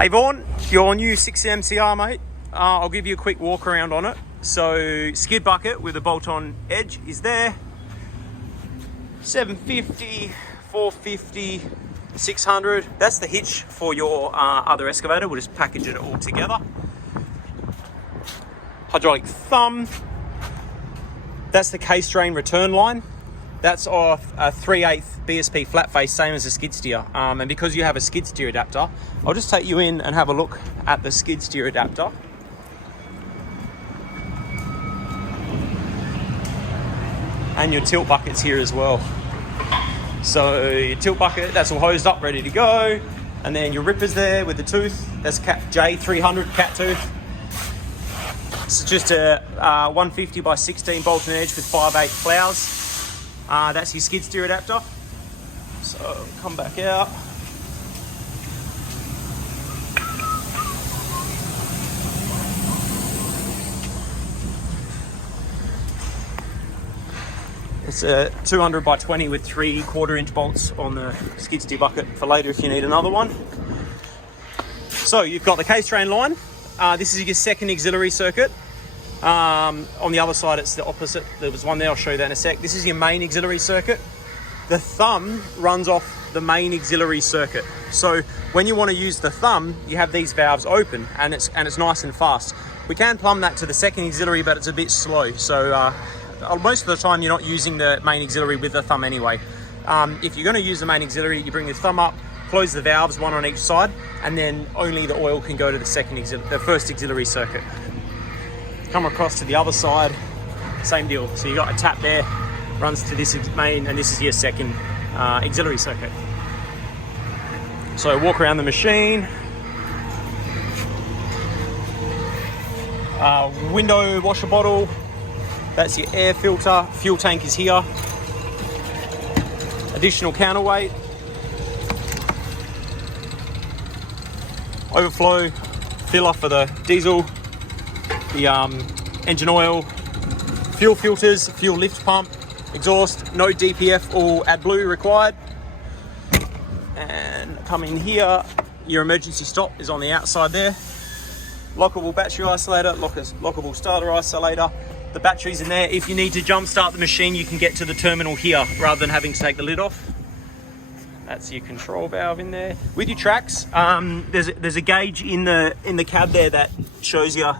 Hey Vaughan, your new 6MCR, mate. I'll give you a quick walk around on it. So skid bucket with a bolt-on edge is there. 750, 450, 600. That's the hitch for your other excavator. We'll just package it all together. Hydraulic thumb. That's the case drain return line. That's off a 3/8 BSP flat face, same as a skid steer. And because you have a skid steer adapter, I'll just take you in and have a look at the skid steer adapter. And your tilt bucket's here as well. So your tilt bucket, that's all hosed up, ready to go. And then your ripper's there with the tooth. That's cat J300 cat tooth. It's just a 150 by 16 bolt and edge with 5/8 plows. That's your skid steer adapter. So come back out. It's a 200 by 20 with 3/4 inch bolts on the skid steer bucket for later if you need another one. So you've got the case drain line. This is your second auxiliary circuit. On the other side, it's the opposite. There was one there, I'll show you that in a sec. This is your main auxiliary circuit. The thumb runs off the main auxiliary circuit. So when you want to use the thumb, you have these valves open and it's nice and fast. We can plumb that to the second auxiliary, but it's a bit slow. So most of the time you're not using the main auxiliary with the thumb anyway. If you're going to use the main auxiliary, you bring the thumb up, close the valves, one on each side, and then only the oil can go to the first auxiliary circuit. Come across to the other side, same deal. So you got a tap there, runs to this main, and this is your second auxiliary circuit. So walk around the machine. Window washer bottle. That's your air filter. Fuel tank is here. Additional counterweight. Overflow filler for the diesel. The engine oil, fuel filters, fuel lift pump, exhaust, no DPF or AdBlue required. And come in here, your emergency stop is on the outside there. Lockable battery isolator, lockable starter isolator. The battery's in there. If you need to jump start the machine, you can get to the terminal here rather than having to take the lid off. That's your control valve in there. With your tracks, there's a gauge in the cab there that shows you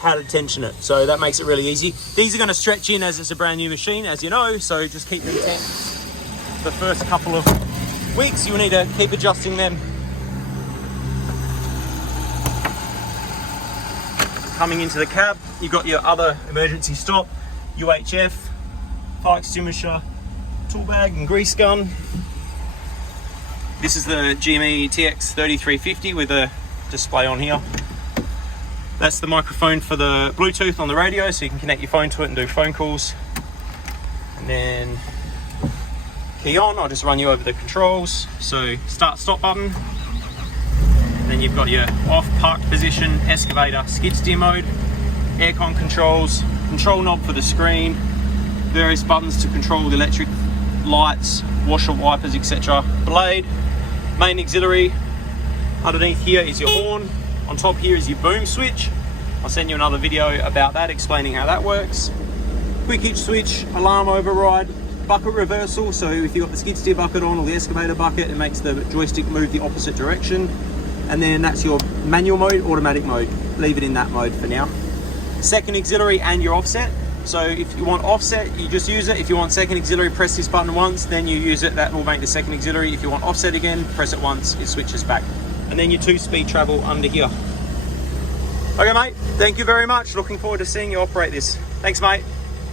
how to tension it, so that makes it really easy. These are going to stretch in as it's a brand new machine, as you know, so just keep them tense. The first couple of weeks you'll need to keep adjusting them. Coming into the cab, you've got your other emergency stop, UHF, fire extinguisher, tool bag and grease gun. This is the GME TX 3350 with a display on here. That's the microphone for the Bluetooth on the radio, so you can connect your phone to it and do phone calls. And then key on, I'll just run you over the controls. So start stop button. And then you've got your off park position, excavator, skid steer mode, aircon controls, control knob for the screen, various buttons to control the electric lights, washer wipers, etc. Blade, main auxiliary. Underneath here is your horn. On top here is your boom switch. I'll send you another video about that, explaining how that works. Quick hitch switch, alarm override, bucket reversal. So if you've got the skid steer bucket on or the excavator bucket, it makes the joystick move the opposite direction. And then that's your manual mode, automatic mode. Leave it in that mode for now. Second auxiliary and your offset. So if you want offset, you just use it. If you want second auxiliary, press this button once, then you use it. That will make the second auxiliary. If you want offset again, press it once, it switches back. And then your 2-speed travel under here. Okay, mate, thank you very much. Looking forward to seeing you operate this. Thanks, mate.